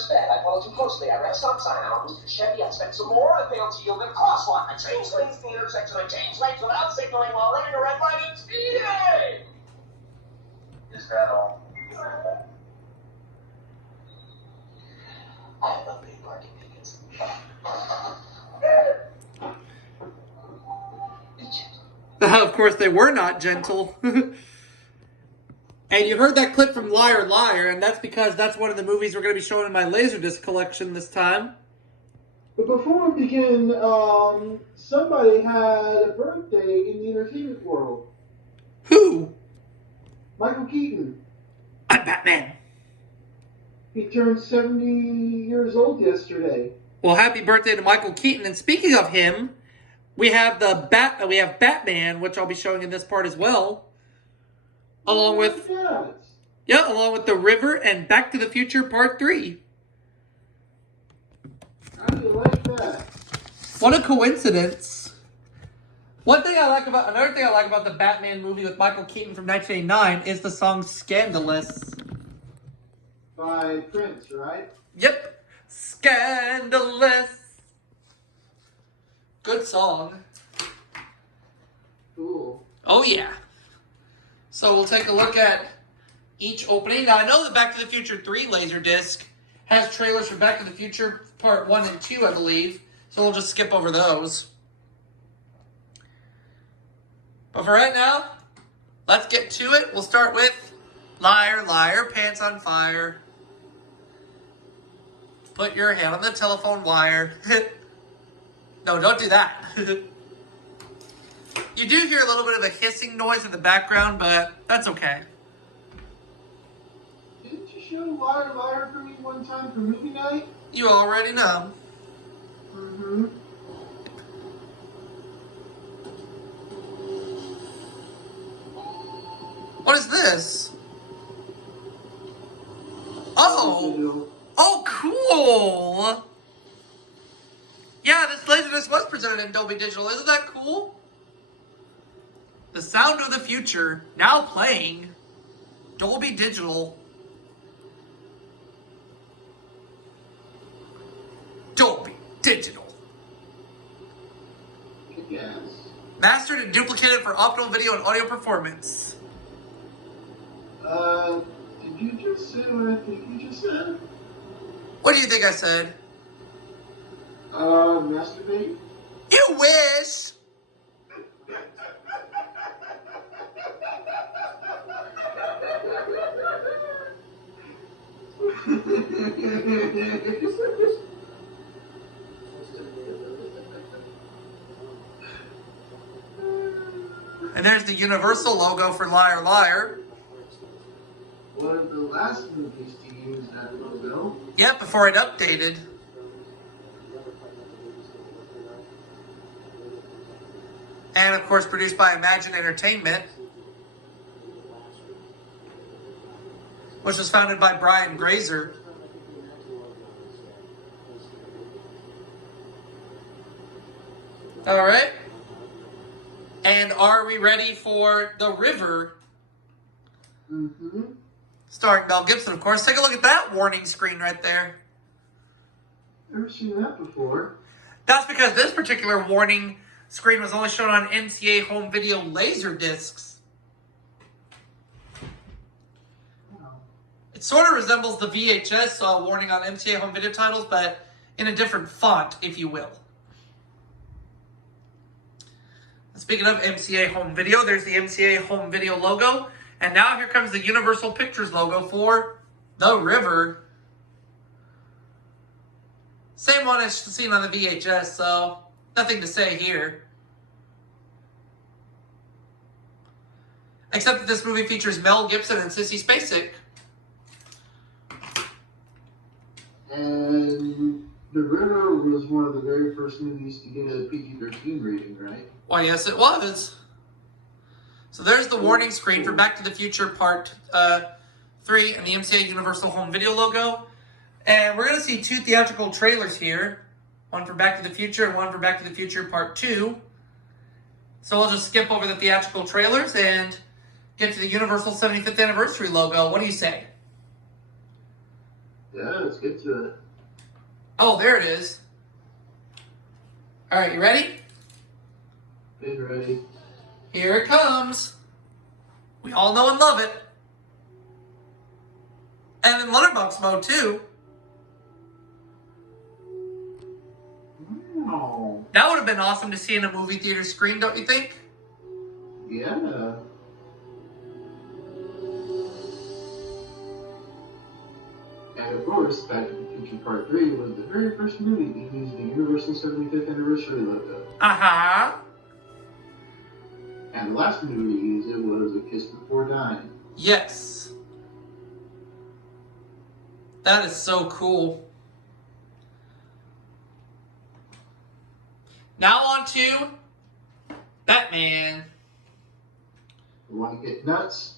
driver's bed. I followed too closely. I ran a stop sign. I almost hit a Chevy. I spent some more. I failed to yield at a crosswalk. I changed lanes at the intersection. I changed lanes without signaling while running a red light. It's VA! Is that all? I love big parking tickets. Of course, they were not gentle. And you heard that clip from Liar Liar, and that's because that's one of the movies we're going to be showing in my LaserDisc collection this time. But before we begin, somebody had a birthday in the entertainment world. Who? Michael Keaton. I'm Batman. He turned 70 years old yesterday. Well, happy birthday to Michael Keaton. And speaking of him, we have Batman, which I'll be showing in this part as well. Along with The River and Back to the Future Part 3. How do you like that? What a coincidence. Another thing I like about the Batman movie with Michael Keaton from 1989 is the song Scandalous. By Prince, right? Yep. Scandalous. Good song. Cool. Oh, yeah. So we'll take a look at each opening. Now, I know the Back to the Future 3 LaserDisc has trailers for Back to the Future Part 1 and 2, I believe. So we'll just skip over those. But for right now, let's get to it. We'll start with Liar, Liar, Pants on Fire. Put your hand on the telephone wire. No, don't do that. You do hear a little bit of a hissing noise in the background, but that's okay. Didn't you show Liar Liar for me one time for movie night? You already know. Mm-hmm. What is this? Oh! Oh, cool! Yeah, this LaserDisc was presented in Dolby Digital. Isn't that cool? The Sound of the Future, now playing Dolby Digital. Dolby Digital. Yes. Mastered and duplicated for optimal video and audio performance. Did you just say what I think you just said? What do you think I said? Masturbate? You wish! And there's the Universal logo for Liar Liar. One of the last movies to use that logo. Yep, before it updated. And of course produced by Imagine Entertainment, which was founded by Brian Grazer. Alright. And are we ready for The River? Mm-hmm. Starring Mel Gibson, of course. Take a look at that warning screen right there. Never seen that before. That's because this particular warning screen was only shown on MCA home video LaserDiscs. It sort of resembles the VHS warning on MCA home video titles, but in a different font, if you will. Speaking of MCA home video, there's the MCA home video logo. And now here comes the Universal Pictures logo for The River. Same one as seen on the VHS, so nothing to say here. Except that this movie features Mel Gibson and Sissy Spacek. And The River was one of the very first movies to get a PG-13 rating, right? Why, yes, it was. So there's the warning screen for Back to the Future Part 3 and the MCA Universal Home Video logo. And we're going to see two theatrical trailers here. One for Back to the Future and one for Back to the Future Part 2. So we'll just skip over the theatrical trailers and get to the Universal 75th Anniversary logo. What do you say? Yeah, let's get to it. Oh, there it is. All right, you ready? Get ready. Here it comes. We all know and love it. And in letterbox mode, too. Wow. That would have been awesome to see in a movie theater screen, don't you think? Yeah. And of course, Back to the Future Part 3 was the very first movie to use the Universal 75th Anniversary logo. Uh-huh. And the last movie to use it was A Kiss Before Dying. Yes. That is so cool. Now on to Batman. You want to get nuts?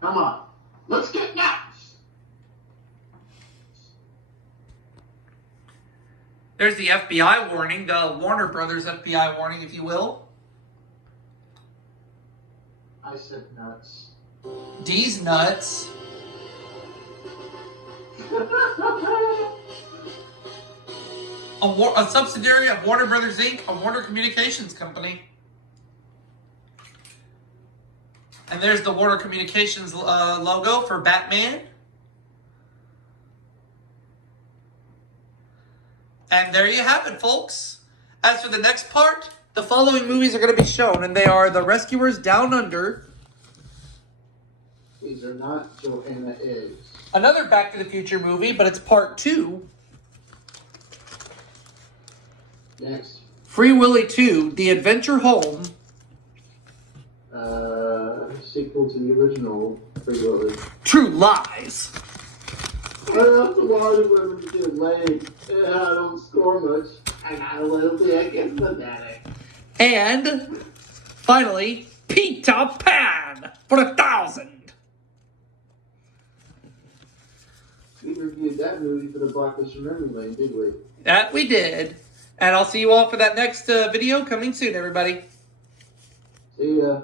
Come on, let's get nuts! There's the FBI warning, the Warner Brothers FBI warning, if you will. I said nuts. D's nuts. A subsidiary of Warner Brothers Inc., a Warner Communications company. And there's the Warner Communications logo for Batman. And there you have it, folks. As for the next part, the following movies are going to be shown, and they are The Rescuers Down Under. These are not Joanna Eggs. Another Back to the Future movie, but it's part 2. Next. Free Willy 2, The Adventure Home. Sequel to the original Free Willy. True Lies. I love the water women to get laid. I don't score much. I got a little bit. It's pathetic. And, finally, Peter Pan for 1,000. We reviewed that movie for the Blockbuster Memory Lane, did we? That we did. And I'll see you all for that next video coming soon, everybody. See ya.